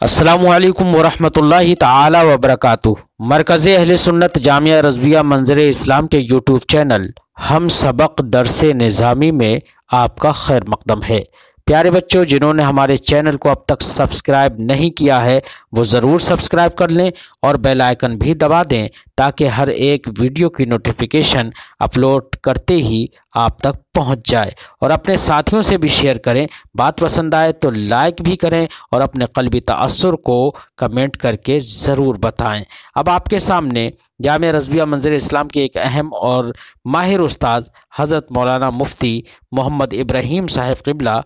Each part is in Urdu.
السلام علیکم ورحمۃ اللہ تعالی وبرکاتہ۔ مرکز اہل سنت جامعہ رضویہ منظر اسلام کے یوٹیوب چینل ہم سبق درس نظامی میں آپ کا خیر مقدم ہے۔ پیارے بچوں، جنہوں نے ہمارے چینل کو اب تک سبسکرائب نہیں کیا ہے وہ ضرور سبسکرائب کر لیں اور بیل آئیکن بھی دبا دیں تاکہ ہر ایک ویڈیو کی نوٹیفیکیشن اپلوڈ کرتے ہی آپ تک پہنچ جائے، اور اپنے ساتھیوں سے بھی شیئر کریں۔ بات پسند آئے تو لائک بھی کریں اور اپنے قلبی تاثر کو کمنٹ کر کے ضرور بتائیں۔ اب آپ کے سامنے جامعہ رضویہ منظر اسلام کے ایک اہم اور ماہر استاد حضرت مولانا مفتی محمد ابراہیم صاحب قبلہ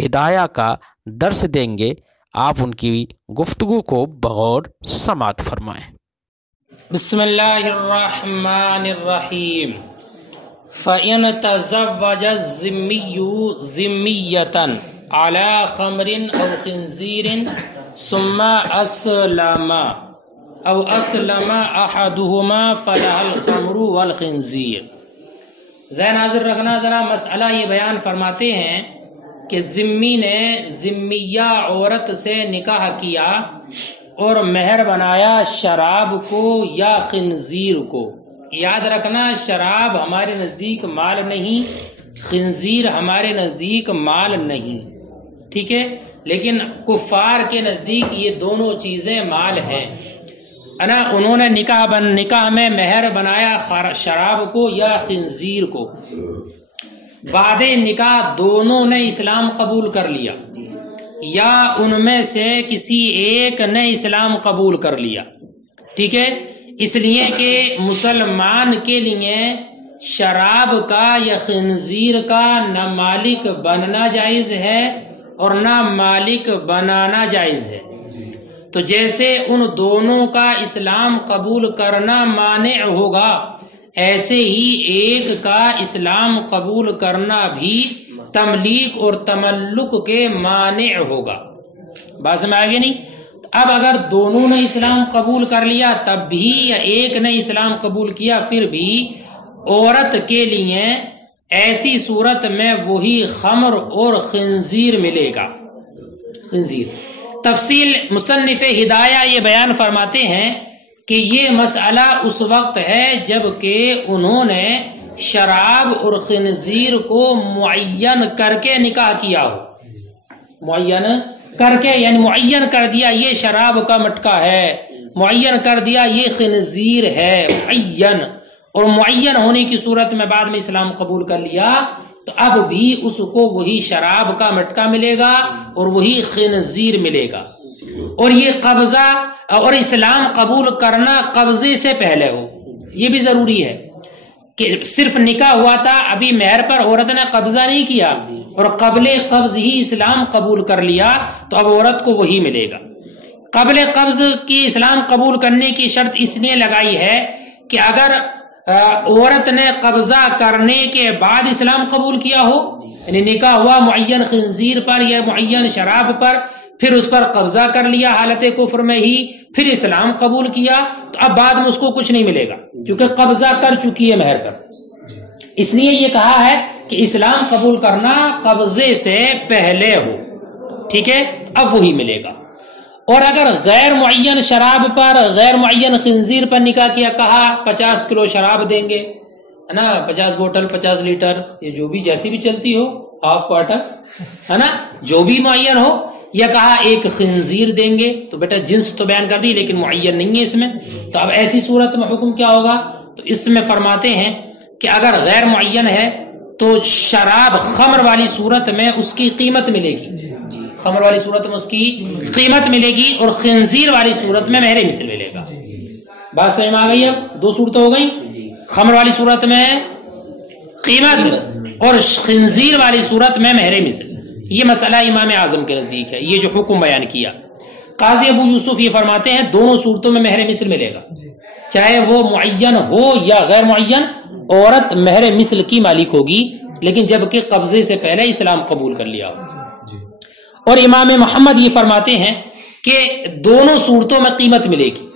ھدایہ کا درس دیں گے۔ آپ ان کی گفتگو کو بغور سماعت فرمائیں۔ بسم اللہ الرحمن الرحیم۔ فَإِن تَزَوَّجَ الذِّمِّيُّ ذِمِّيَّةً عَلَى خَمْرٍ أَوْ خِنزِيرٍ ثُمَّ أَسْلَمَ أَوْ أَسْلَمَ أَحَدُهُمَا فَلَهَا الْخَمْرُ وَالْخِنزِيرُ۔ ذہن حاضر رکھنا، ذرا مسئلہ یہ بیان فرماتے ہیں کہ ذمی نے ذمیہ عورت سے نکاح کیا اور مہر بنایا شراب کو یا خنزیر کو۔ یاد رکھنا، شراب ہمارے نزدیک مال نہیں، خنزیر ہمارے نزدیک مال نہیں، ٹھیک ہے، لیکن کفار کے نزدیک یہ دونوں چیزیں مال ہیں۔ انہوں نے نکاح میں مہر بنایا شراب کو یا خنزیر کو۔ بعد نکاح دونوں نے اسلام قبول کر لیا یا ان میں سے کسی ایک نے اسلام قبول کر لیا، ٹھیک ہے، اس لیے کہ مسلمان کے لیے شراب کا یا خنزیر کا نہ مالک بننا جائز ہے اور نہ مالک بنانا جائز ہے۔ تو جیسے ان دونوں کا اسلام قبول کرنا مانع ہوگا، ایسے ہی ایک کا اسلام قبول کرنا بھی تملیک اور تملک کے مانع ہوگا۔ بات سمجھ آگے نہیں؟ اب اگر دونوں نے اسلام قبول کر لیا تب بھی، یا ایک نے اسلام قبول کیا پھر بھی، عورت کے لیے ایسی صورت میں وہی خمر اور خنزیر ملے گا۔ خنزیر تفصیل مصنف ھدایہ یہ بیان فرماتے ہیں کہ یہ مسئلہ اس وقت ہے جب کہ انہوں نے شراب اور خنزیر کو معین کر کے نکاح کیا ہو۔ معین کر کے یعنی معین کر دیا یہ شراب کا مٹکا ہے، معین کر دیا یہ خنزیر ہے، معین، اور معین ہونے کی صورت میں بعد میں اسلام قبول کر لیا تو اب بھی اس کو وہی شراب کا مٹکا ملے گا اور وہی خنزیر ملے گا۔ اور یہ قبضہ اور اسلام قبول کرنا قبضے سے پہلے ہو، یہ بھی ضروری ہے کہ صرف نکاح ہوا تھا، ابھی مہر پر عورت نے قبضہ نہیں کیا اور قبل قبض ہی اسلام قبول کر لیا تو اب عورت کو وہی ملے گا۔ قبل قبض کی اسلام قبول کرنے کی شرط اس لیے لگائی ہے کہ اگر عورت نے قبضہ کرنے کے بعد اسلام قبول کیا ہو، یعنی نکاح ہوا معین خنزیر پر یا معین شراب پر، پھر اس پر قبضہ کر لیا حالت کفر میں ہی، پھر اسلام قبول کیا، تو اب بعد میں اس کو کچھ نہیں ملے گا کیونکہ قبضہ کر چکی ہے مہر پر۔ اس لیے یہ کہا ہے کہ اسلام قبول کرنا قبضے سے پہلے ہو، ٹھیک ہے، اب وہی ملے گا۔ اور اگر غیر معین شراب پر، غیر معین خنزیر پر نکاح کیا، کہا 50 کلو شراب دیں گے، ہے نا، 50 بوتل 50 لیٹر، یہ جو بھی جیسی بھی چلتی ہو، ہاف کوارٹر، ہے نا، جو بھی معین ہو، یا کہا ایک خنزیر دیں گے، تو بیٹا جنس تو بیان کر دی لیکن معین نہیں ہے اس میں، تو اب ایسی صورت میں حکم کیا ہوگا؟ تو اس میں فرماتے ہیں کہ اگر غیر معین ہے تو شراب خمر والی صورت میں اس کی قیمت ملے گی، خمر والی صورت میں اس کی قیمت ملے گی، اور خنزیر والی صورت میں مہر مثل ملے گا۔ بات سمجھ میں آ گئی؟ اب دو صورتیں ہو گئیں، خمر والی صورت میں قیمت اور خنزیر والی صورت میں مہر مثل۔ یہ مسئلہ امام اعظم کے نزدیک ہے، یہ جو حکم بیان کیا۔ قاضی ابو یوسف یہ فرماتے ہیں دونوں صورتوں میں مہر مثل ملے گا، چاہے وہ معین ہو یا غیر معین، عورت مہر مثل کی مالک ہوگی، لیکن جبکہ قبضے سے پہلے اسلام قبول کر لیا ہو۔ اور امام محمد یہ فرماتے ہیں کہ دونوں صورتوں میں قیمت ملے گی۔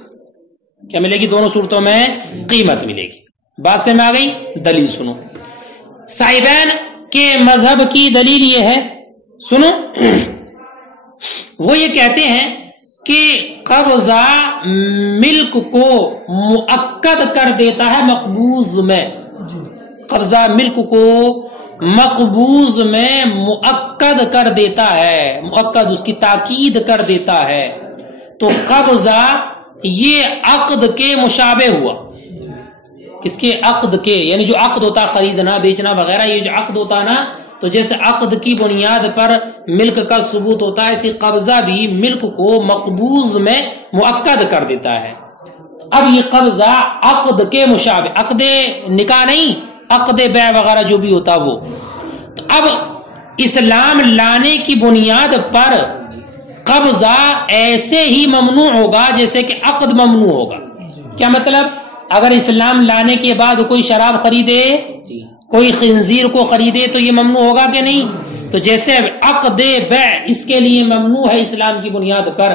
کیا ملے گی؟ دونوں صورتوں میں قیمت ملے گی۔ بات سے میں آ گئی؟ دلیل سنو۔ صاحبین کے مذہب کی دلیل یہ ہے، سنو، وہ یہ کہتے ہیں کہ قبضہ ملک کو مؤکد کر دیتا ہے مقبوض میں، قبضہ ملک کو مقبوض میں مؤکد کر دیتا ہے، مؤکد اس کی تاکید کر دیتا ہے۔ تو قبضہ یہ عقد کے مشابہ ہوا، کس کے؟ عقد کے، یعنی جو عقد ہوتا خریدنا بیچنا وغیرہ، یہ جو عقد ہوتا نا، تو جیسے عقد کی بنیاد پر ملک کا ثبوت ہوتا ہے، اسی قبضہ بھی ملک کو مقبوض میں مؤکد کر دیتا ہے۔ اب یہ قبضہ عقد کے مشابہ، عقد نکاح نہیں، عقد بیع وغیرہ جو بھی ہوتا وہ۔ تو اب اسلام لانے کی بنیاد پر قبضہ ایسے ہی ممنوع ہوگا جیسے کہ عقد ممنوع ہوگا۔ کیا مطلب؟ اگر اسلام لانے کے بعد کوئی شراب خریدے، کوئی خنزیر کو خریدے تو یہ ممنوع ہوگا کہ نہیں؟ تو جیسے عقد بیع اس کے لیے ممنوع ہے اسلام کی بنیاد پر،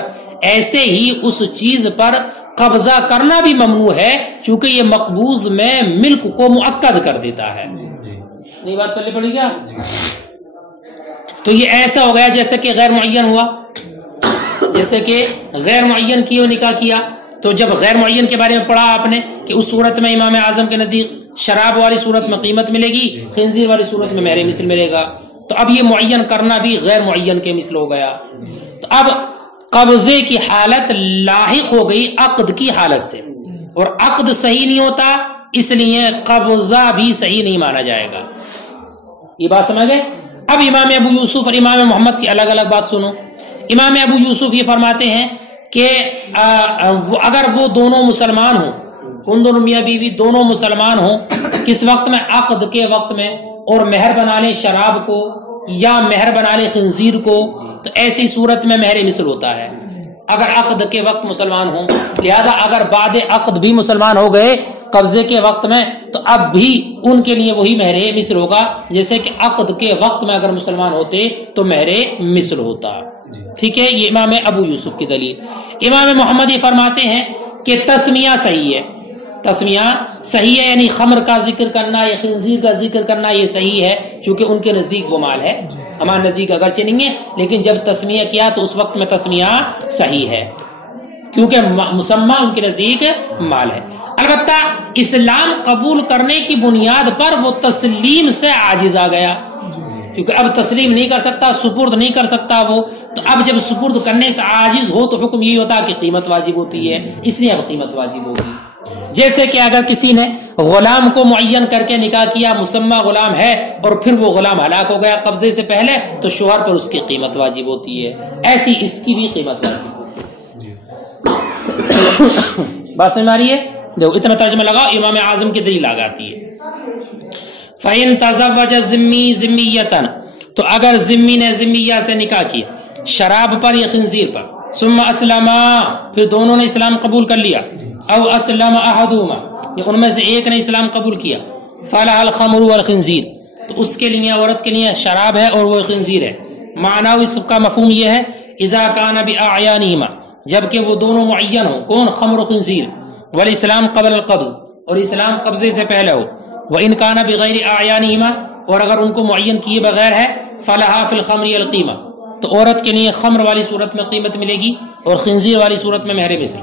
ایسے ہی اس چیز پر قبضہ کرنا بھی ممنوع ہے، چونکہ یہ مقبوض میں ملک کو مؤکد کر دیتا ہے۔ یہ بات پہلے پڑھی گیا؟ تو یہ ایسا ہو گیا جیسے کہ غیر معین ہوا، جیسے کہ غیر معین کی نکاح کیا، تو جب غیر معین کے بارے میں پڑھا آپ نے کہ اس صورت میں امام اعظم کے نزدیک شراب والی صورت میں قیمت ملے گی، خنزیر والی صورت میں مہر مثل ملے گا، تو اب یہ معین کرنا بھی غیر معین کے مثل ہو گیا۔ تو اب قبضے کی حالت لاحق ہو گئی عقد کی حالت سے، اور عقد صحیح نہیں ہوتا، اس لیے قبضہ بھی صحیح نہیں مانا جائے گا۔ یہ بات سمجھ گئے؟ اب امام ابو یوسف اور امام محمد کی الگ الگ بات سنو۔ امام ابو یوسف یہ فرماتے ہیں کہ اگر وہ دونوں مسلمان ہوں، ان دونوں میاں بیوی دونوں مسلمان ہوں، کس وقت میں؟ عقد کے وقت میں، اور مہر بنا لیں شراب کو یا مہر بنا لیں خنزیر کو، تو ایسی صورت میں مہر مثل ہوتا ہے اگر عقد کے وقت مسلمان ہوں۔ لہذا اگر بعد عقد بھی مسلمان ہو گئے قبضے کے وقت میں، تو اب بھی ان کے لیے وہی مہر مثل ہوگا جیسے کہ عقد کے وقت میں اگر مسلمان ہوتے تو مہر مثل ہوتا۔ ٹھیک ہے، یہ امام ابو یوسف کی دلیل۔ امام محمد یہ فرماتے ہیں کہ تسمیہ صحیح ہے، تسمیہ صحیح ہے، یعنی خمر کا ذکر کرنا یا خنزیر کا ذکر کرنا یہ صحیح ہے، چونکہ ان کے نزدیک وہ مال ہے، ہمارے نزدیک اگرچہ نہیں ہے، لیکن جب تسمیہ کیا تو اس وقت میں تسمیہ صحیح ہے، کیونکہ مسمى ان کے نزدیک مال ہے۔ البتہ اسلام قبول کرنے کی بنیاد پر وہ تسلیم سے عاجز آ گیا، کیونکہ اب تسلیم نہیں کر سکتا، سپرد نہیں کر سکتا وہ، تو اب جب سپرد کرنے سے عاجز ہو تو حکم یہی ہوتا کہ قیمت واجب ہوتی ہے، اس لیے اب قیمت واجب ہوگی۔ جیسے کہ اگر کسی نے غلام کو معین کر کے نکاح کیا، مسمى غلام ہے، اور پھر وہ غلام ہلاک ہو گیا قبضے سے پہلے، تو شوہر پر اس کی قیمت واجب ہوتی ہے، ایسی اس کی بھی قیمت واجب ہوتی ہے۔ بات سمجھ آ رہی ہے؟ دیکھو اتنا ترجمہ لگاؤ، امام اعظم کی دلیل آ جاتی ہے۔ فَإِن تَزَوَّجَ الذِّمِّي ذِمِّيَّةً، تو اگر ذمی نے ذمیہ سے نکاح کیا شراب پر یا خنزیر پر، ثم اسلما، پھر دونوں نے اسلام قبول کر لیا، او اسلم احدهما، یا ان میں سے ایک نے اسلام قبول کیا، فَلَهَا الْخَمْرُ وَالْخِنزِيرُ، تو اس کے لیے عورت کے لیے شراب ہے اور وہ خنزیر ہے۔ معنی اس کا مفہوم یہ ہے اذا كان بأعيانهما، جبکہ وہ دونوں معین ہوں، کون؟ خمر و خنزیر، والاسلام قبل القبض، اور اسلام قبضے سے پہلے ہو، وَإِن كَانَ بِغَيْرِ أَعْيَانِهِمَا، اور اگر ان کو معین کیے بغیر ہے، فَلَهَا فِي الْخَمْرِ الْقِيمَةُ، تو عورت کے لیے خمر والی صورت میں قیمت ملے گی اور خنزیر والی صورت میں مہر مثل۔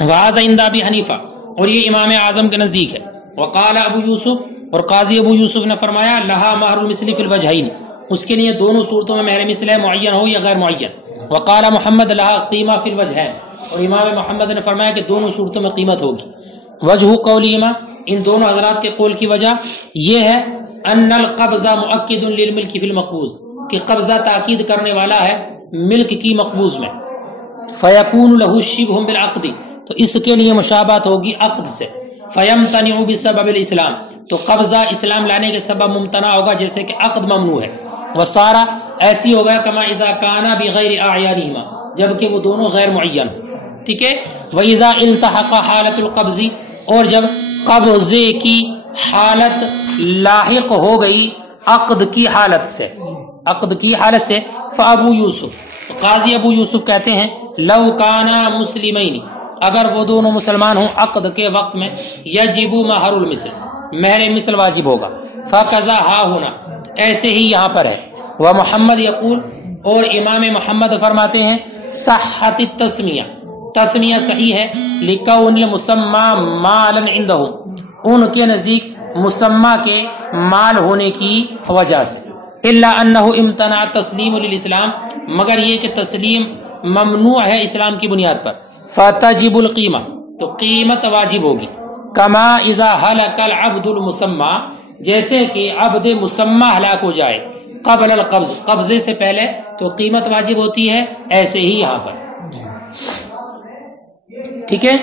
وَهَذَا عِندَ أَبِي حَنِيفَةَ، اور یہ امام اعظم کے نزدیک ہے۔ وقال ابو یوسف، اور قاضی ابو یوسف نے فرمایا، لَهَا مَهْرُ الْمِثْلِ فِي الْوَجْهَيْنِ، اس کے لیے دونوں صورتوں میں مہر مثل ہے، معین ہو یا غیر معین۔ وقال محمد لَهَا قِيمَةٌ فِي الْوَجْهَيْنِ، اور امام محمد نے فرمایا کہ دونوں صورتوں میں قیمت ہوگی۔ وجہ قولهما، ان دونوں حضرات کے قول کی وجہ یہ ہے، ان القبض مؤکد للملک فی المقبوض، کہ قبضہ تاکید کرنے والا ہے ملک کی مقبوض میں، فیکون له شبہ بالعقد، تو اس کے لیے مشابہت ہوگی عقد سے، فیمتنع بسبب الاسلام، تو قبضہ اسلام لانے کے سبب ممتنع ہوگا جیسے کہ عقد ممنوع ہے۔ وسارا، ایسی ہوگا کما اذا کان بغیر اعیانهما، جبکہ وہ دونوں غیر معین، ٹھیک ہے۔ واذا التحق حالت القبض، اور جب قبضے کی حالت لاحق ہو گئی عقد کی حالت سے، عقد کی حالت سے، فابو یوسف، قاضی ابو یوسف کہتے ہیں، لو کانا مسلمین، اگر وہ دونوں مسلمان ہوں عقد کے وقت میں، یجب مہر المثل، مہر مثل واجب ہوگا، فقضا ہا ہونا، ایسے ہی یہاں پر ہے۔ وہ محمد یقول، اور امام محمد فرماتے ہیں، صحت التسمیہ، تسمیہ صحیح ہے، لکون مسمى مالا عندہ، ان کے نزدیک مسمى کے مال ہونے کی وجہ سے، الا انہ امتنع تسلیم للاسلام، مگر یہ کہ تسلیم ممنوع ہے اسلام کی بنیاد پر، فتجب القیمہ، تو قیمت واجب ہوگی، کما اذا ہلک العبد المسمى، جیسے کہ عبد مسمى ہلاک ہو جائے، قبل القبض، قبضے سے پہلے تو قیمت واجب ہوتی ہے، ایسے ہی یہاں پر، ٹھیک ہے۔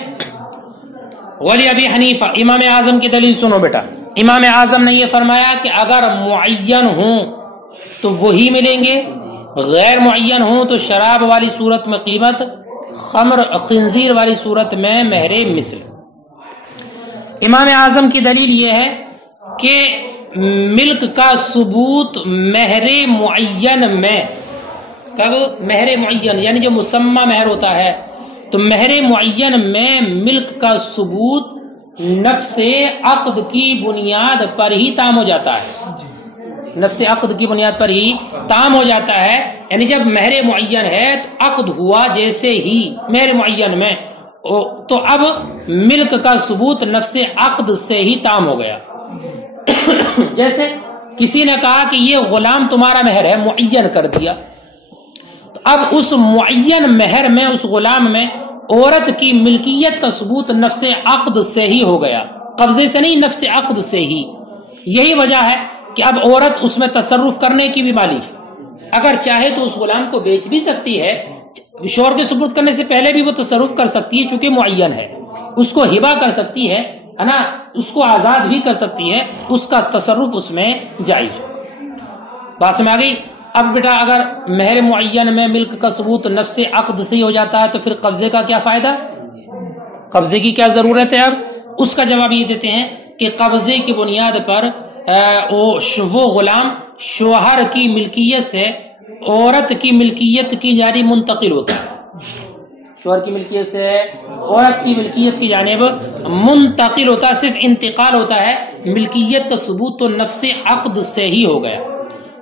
ولی ابی حنیفہ، امام اعظم کی دلیل سنو بیٹا، امام اعظم نے یہ فرمایا کہ اگر معین ہوں تو وہی ملیں گے، غیر معین ہوں تو شراب والی صورت میں قیمت، خمر خنزیر والی صورت میں مہر مثل۔ امام اعظم کی دلیل یہ ہے کہ ملک کا ثبوت مہر معین میں، کب؟ مہر معین یعنی جو مسمى مہر ہوتا ہے، تو مہر معین میں ملک کا ثبوت نفس عقد کی بنیاد پر ہی تام ہو جاتا ہے، نفس عقد کی بنیاد پر ہی تام ہو جاتا ہے، یعنی جب مہر معین ہے تو عقد ہوا جیسے ہی مہر معین میں، تو اب ملک کا ثبوت نفس عقد سے ہی تام ہو گیا۔ جیسے کسی نے کہا کہ یہ غلام تمہارا مہر ہے، معین کر دیا، تو اب اس معین مہر میں، اس غلام میں عورت کی ملکیت کا ثبوت نفس عقد سے ہی ہو گیا، قبضے سے نہیں، نفس عقد سے ہی۔ یہی وجہ ہے کہ اب عورت اس میں تصرف کرنے کی بھی مالک ہے، اگر چاہے تو اس غلام کو بیچ بھی سکتی ہے، شوہر کے ثبوت کرنے سے پہلے بھی وہ تصرف کر سکتی ہے، چونکہ معین ہے، اس کو ہبہ کر سکتی ہے نا، اس کو آزاد بھی کر سکتی ہے، اس کا تصرف اس میں جائز ہو۔ بات سمجھ آ گئی؟ اب بیٹا اگر مہر معین میں ملک کا ثبوت نفس عقد سے ہی ہو جاتا ہے تو پھر قبضے کا کیا فائدہ، قبضے کی کیا ضرورت ہے؟ اب اس کا جواب یہ دیتے ہیں کہ قبضے کی بنیاد پر وہ غلام شوہر کی ملکیت سے عورت کی ملکیت کی جانب منتقل ہوتا ہے، شوہر کی ملکیت سے عورت کی ملکیت کی جانب منتقل ہوتا ہے، صرف انتقال ہوتا ہے، ملکیت کا ثبوت تو نفس عقد سے ہی ہو گیا،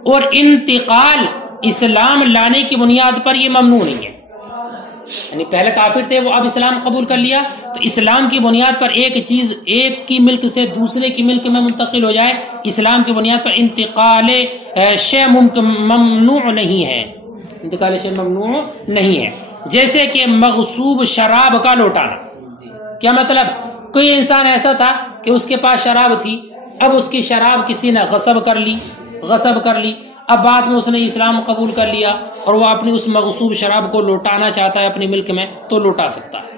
اور انتقال اسلام لانے کی بنیاد پر یہ ممنوع نہیں ہے، یعنی پہلے کافر تھے وہ اب اسلام قبول کر لیا، تو اسلام کی بنیاد پر ایک چیز ایک کی ملک سے دوسرے کی ملک میں منتقل ہو جائے، اسلام کی بنیاد پر انتقال شے ممنوع نہیں ہے، انتقال شے ممنوع نہیں ہے۔ جیسے کہ مغصوب شراب کا لوٹانا، کیا مطلب؟ کوئی انسان ایسا تھا کہ اس کے پاس شراب تھی، اب اس کی شراب کسی نے غصب کر لی، اب بعد میں اس نے اسلام قبول کر لیا اور وہ اپنی اس مغصوب شراب کو لوٹانا چاہتا ہے اپنی ملک میں، تو لوٹا سکتا ہے۔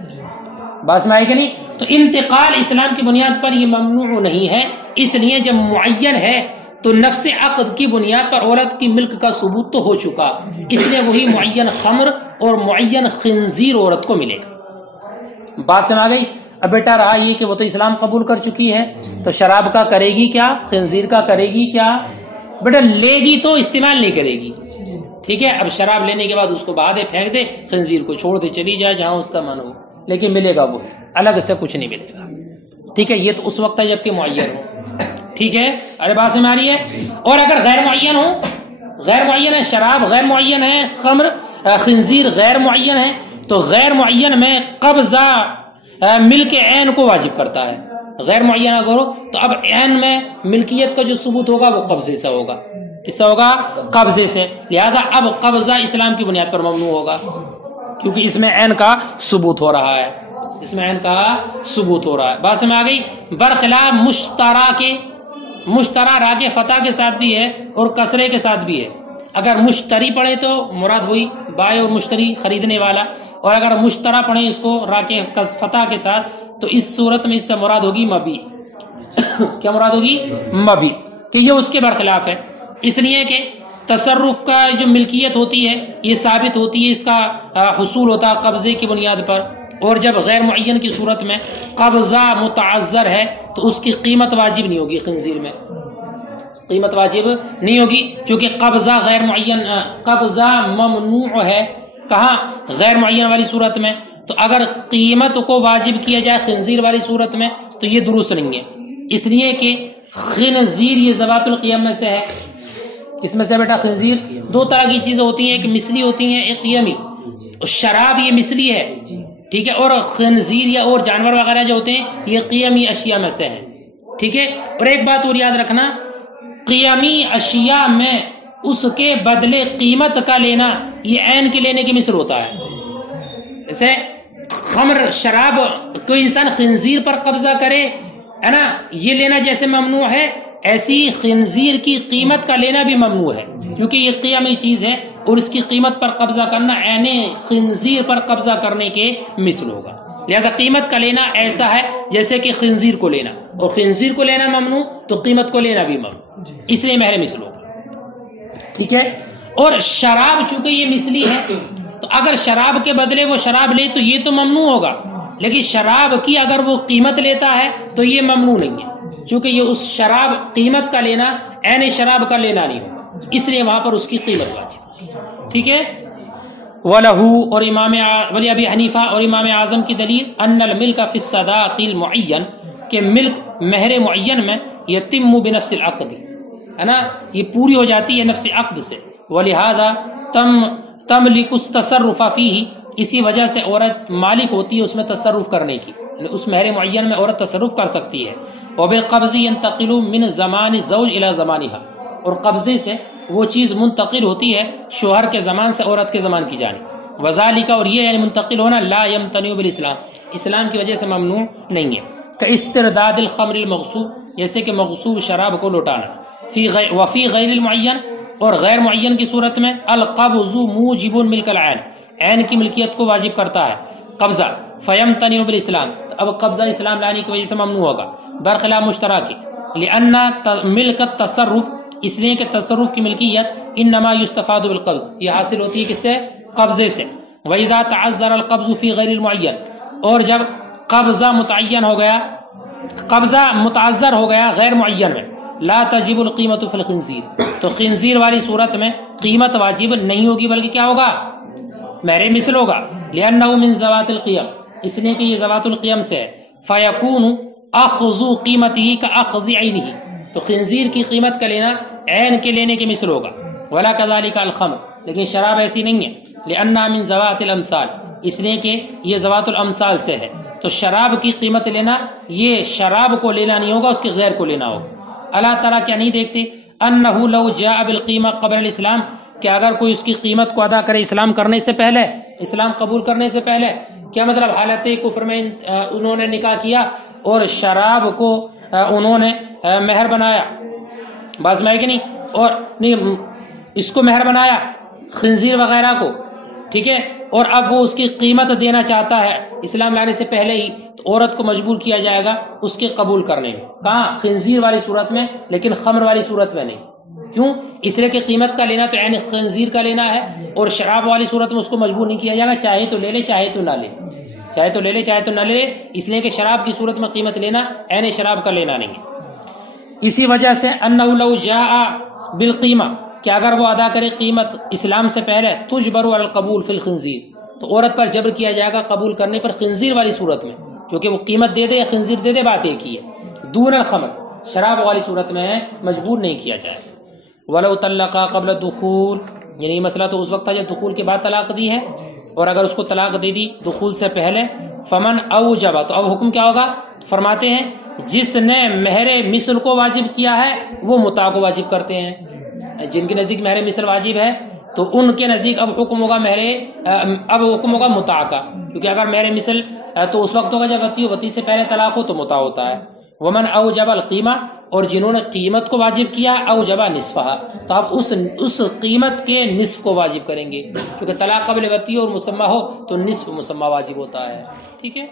بات میں آئی کہ نہیں؟ تو انتقال اسلام کی بنیاد پر یہ ممنوع نہیں ہے، اس لیے جب معین ہے تو نفس عقد کی بنیاد پر عورت کی ملک کا ثبوت تو ہو چکا، اس لیے وہی معین خمر اور معین خنزیر عورت کو ملے گا۔ بات سمجھ آ گئی؟ اب بیٹا رہا یہ کہ وہ تو اسلام قبول کر چکی ہے، تو شراب کا کرے گی کیا، خنزیر کا کرے گی کیا؟ بیٹا لے گی تو استعمال نہیں کرے گی، ٹھیک ہے؟ اب شراب لینے کے بعد اس کو بہا دے، پھینک دے، خنزیر کو چھوڑ دے، چلی جائے جہاں اس کا من ہو، لیکن ملے گا وہ الگ سے کچھ نہیں ملے گا، ٹھیک ہے؟ یہ تو اس وقت ہے جب کہ معین ہو، ٹھیک ہے؟ ارے بات سمجھ آ رہی ہے؟ اور اگر غیر معین ہو، غیر معین ہے، شراب غیر معین ہے، خمر خنزیر غیر معین ہے، تو غیر معین میں قبضہ ملک عین کو واجب کرتا ہے، غیر معینہ کرو تو اب عین میں ملکیت کا جو ثبوت ہوگا وہ قبضے سے ہوگا، کس سے ہوگا؟ قبضے سے، لہذا اب قبضہ اسلام کی بنیاد پر ممنوع ہوگا، کیونکہ اس میں عین کا ثبوت ہو رہا ہے، اس میں عین کا ثبوت ہو رہا ہے۔ بات سمجھ آ گئی؟ برخلاف مشترا کے، مشترا راجے فتح کے ساتھ بھی ہے اور کسرے کے ساتھ بھی ہے، اگر مشتری پڑھے تو مراد ہوئی بائے اور مشتری خریدنے والا، اور اگر مشترا پڑھے اس کو راکے فتح کے ساتھ تو اس صورت میں اس سے مراد ہوگی مبی، کیا مراد ہوگی؟ مبی، کہ یہ اس کے برخلاف ہے، اس لیے کہ تصرف کا جو ملکیت ہوتی ہے یہ ثابت ہوتی ہے، اس کا حصول ہوتا ہے قبضے کی بنیاد پر، اور جب غیر معین کی صورت میں قبضہ متعذر ہے تو اس کی قیمت واجب نہیں ہوگی، خنزیر میں قیمت واجب نہیں ہوگی، چونکہ قبضہ غیر معین، قبضہ ممنوع ہے، کہاں؟ غیر معین والی صورت میں، تو اگر قیمت کو واجب کیا جائے خنزیر والی صورت میں تو یہ درست نہیں ہے، اس لیے کہ خنزیر یہ ذوات القیام میں سے ہے، کس میں سے بیٹا؟ خنزیر۔ دو طرح کی چیزیں ہوتی ہیں، ایک مثلی ہوتی ہیں، ایک قیمی۔ شراب یہ مثلی ہے، ٹھیک ہے، اور خنزیر یا اور جانور وغیرہ جو ہوتے ہیں یہ قیمی اشیاء میں سے ہیں، ٹھیک ہے۔ اور ایک بات اور یاد رکھنا، قیمی اشیاء میں اس کے بدلے قیمت کا لینا یہ عین کے لینے کی مثل ہوتا ہے۔ جیسے خمر، شراب، کوئی انسان خنزیر پر قبضہ کرے، ہے نا، یہ لینا جیسے ممنوع ہے، ایسی خنزیر کی قیمت کا لینا بھی ممنوع ہے، کیونکہ یہ قیمی چیز ہے اور اس کی قیمت پر قبضہ کرنا عین خنزیر پر قبضہ کرنے کے مثل ہوگا۔ لہذا قیمت کا لینا ایسا ہے جیسے کہ خنزیر کو لینا، اور خنزیر کو لینا ممنوع تو قیمت کو لینا بھی ممنوع، اس لیے مہر مثل ہوگا، ٹھیک ہے۔ اور شراب چونکہ یہ مثلی ہے تو اگر شراب کے بدلے وہ شراب لے تو یہ تو ممنوع ہوگا، لیکن شراب کی اگر وہ قیمت لیتا ہے تو یہ ممنوع نہیں ہے، چونکہ یہ اس شراب قیمت کا لینا عین شراب کا لینا نہیں ہوگا، اس لیے وہاں پر اس کی قیمت واجب، ٹھیک ہے۔ وَلَهُ، اور امام ولی ابی حنیفہ اور امام اعظم کی دلیل، ان الملک فی الصداق المعین، کہ ملک مہر معین میں یتم بنفس العقد، ہے نا، یہ پوری ہو جاتی ہے نفس عقد سے، ولہذا تملک التصرف فیہ، اسی وجہ سے عورت مالک ہوتی ہے اس میں تصرف کرنے کی، یعنی اس مہر معین میں عورت تصرف کر سکتی ہے۔ وبالقبض ينتقل من زمان زوج الى زمانها، اور قبضے سے وہ چیز منتقل ہوتی ہے شوہر کے زمان سے عورت کے زمان کی جانب، وذالک، اور یہ یعنی منتقل ہونا، لا یمتنع بالاسلام، اسلام کی وجہ سے ممنوع نہیں ہے، کاسترداد الخمر المغصوب، جیسے کہ مغصوب شراب کو لوٹانا، وفی غیر المعین، اور غیر معین کی صورت میں، القبض موجب ملک العین، عین کی ملکیت کو واجب کرتا ہے قبضہ، فیمتنع بالاسلام، اب قبضہ اسلام لانے کی وجہ سے ممنوع ہوگا، برخلاف مشترک، لأن ملک التصرف، اس لیے کہ تصرف کی ملکیت انما یستفاد بالقبض، یہ حاصل ہوتی ہے کس سے؟ قبضے سے، وإذا تعذر القبض فی غیر المعین، اور جب قبضہ متعین ہو گیا، قبضہ متعذر ہو گیا غیر معین میں، لا تجب القیمت فی الخنزیر، تو خنزیر والی صورت میں قیمت واجب نہیں ہوگی بلکہ کیا ہوگا؟ مہر مثل ہوگا، لأنہ من ذوات القیم، اس لیے کہ یہ ذوات القیم سے ہے، فیکون اخذ قیمتہ کاخذ عینہ، تو خنزیر کی قیمت کا لینا عین کے لینے کے مثل ہوگا، ولا کذالک الخمر، لیکن شراب ایسی نہیں ہے، لأنہ من ذوات الامثال، اس لیے کہ یہ ذوات الامثال سے ہے، تو شراب کی قیمت لینا یہ شراب کو لینا نہیں ہوگا، اس کے غیر کو لینا ہوگا۔ اللہ تعالیٰ کیا نہیں دیکھتے، انہ لو جاء بالقیمہ قبل الاسلام، کہ اگر کوئی اس کی قیمت کو ادا کرے اسلام کرنے سے پہلے، اسلام قبول کرنے سے پہلے، کیا مطلب حالت کفر میں انہوں نے نکاح کیا اور شراب کو انہوں نے مہر بنایا، باز میں کہ نہیں، اور نہیں اس کو مہر بنایا خنزیر وغیرہ کو، ٹھیک ہے، اور اب وہ اس کی قیمت دینا چاہتا ہے اسلام لانے سے پہلے ہی، تو عورت کو مجبور کیا جائے گا اس کے قبول کرنے میں، کہاں؟ خنزیر والی صورت میں، لیکن خمر والی صورت میں نہیں، کیوں؟ اس لیے کہ قیمت کا لینا تو یعنی خنزیر کا لینا ہے، اور شراب والی صورت میں اس کو مجبور نہیں کیا جائے گا، چاہے تو لے لے چاہے تو نہ لے، چاہے تو لے لے چاہے تو نہ لے، اس لیے کہ شراب کی صورت میں قیمت لینا عین شراب کا لینا نہیں ہے۔ اسی وجہ سے انہ لو جاء بالقیمہ، کہ اگر وہ ادا کرے قیمت اسلام سے پہلے، تجبر علی القبول فی الخنزیر، تو عورت پر جبر کیا جائے گا قبول کرنے پر خنزیر والی صورت میں، کیونکہ وہ قیمت دے دے یا خنزیر دے دے بات ایک ہی ہے، دون الخمر، شراب والی صورت میں مجبور نہیں کیا جائے۔ ولو طلقا قبل الدخول، یعنی یہ مسئلہ تو اس وقت تھا جب دخول کے بعد طلاق دی ہے، اور اگر اس کو طلاق دے دی دخول سے پہلے، فمن اوجب، تو اب حکم کیا ہوگا؟ فرماتے ہیں جس نے مہر مثل کو واجب کیا ہے وہ متاع کو واجب کرتے ہیں، جن کے نزدیک مہر مثل واجب ہے تو ان کے نزدیک اب حکم ہوگا اب حکم ہوگا متاع کا، کیونکہ اگر مہر مثل تو اس وقت ہوگا جب وطی سے پہلے طلاق ہو تو متاع ہوتا ہے۔ ومن اوجب القیمہ، اور جنہوں نے قیمت کو واجب کیا، اوجب نصفہا، تو آپ اس قیمت کے نصف کو واجب کریں گے، کیونکہ طلاق قبل وطی اور مسمہ ہو تو نصف مسمہ واجب ہوتا ہے، ٹھیک ہے۔